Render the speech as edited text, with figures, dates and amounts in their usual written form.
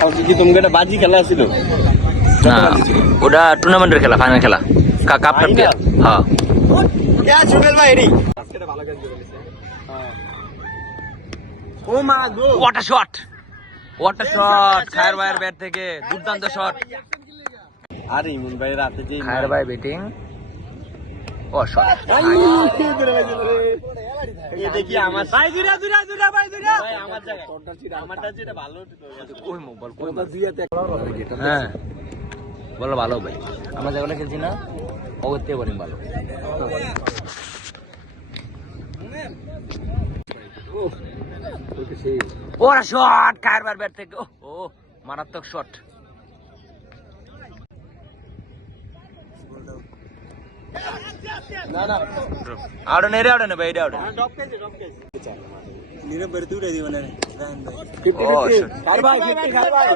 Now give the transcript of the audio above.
কালকে কি তোমাকে একটা বাজি খেলা ছিল? না ওটা টুর্নামেন্টের খেলা, ফাইনাল খেলা, কাপ দিয়ে। হ্যাঁ क्या सुनील भाई रे আজকে ভালো কাজ করেছে। ও মা গো what a shot, what a shot Khayer ভাইয়ের ব্যাট থেকে দুর্দান্ত শট। আরে ইমন ভাই রাতে যে খায়ের ভাই ব্যাটিং, ও শট এই দেখি আমার ভাই দুরা ভাই আমার জায়গা তোরটা ছিল, আমারটা যেটা ভালো হতো। ওই মোবাইল কই মার দুইয়াতে। হ্যাঁ বলো ভালো ভাই, আমরা যেগুলো খেলছি না ওতে বোলিং ভালো। ওরা শট খায়ের ভাইয়ের ব্যাট থেকে, ও মারাত্মক শট। না না আউট নেই রে, আউট নেই ভাই, এটা আউট। ডপ কেছে নীরব বের তুই রে দিবনে ও 50 50 খার ভাই 50 খার ভাই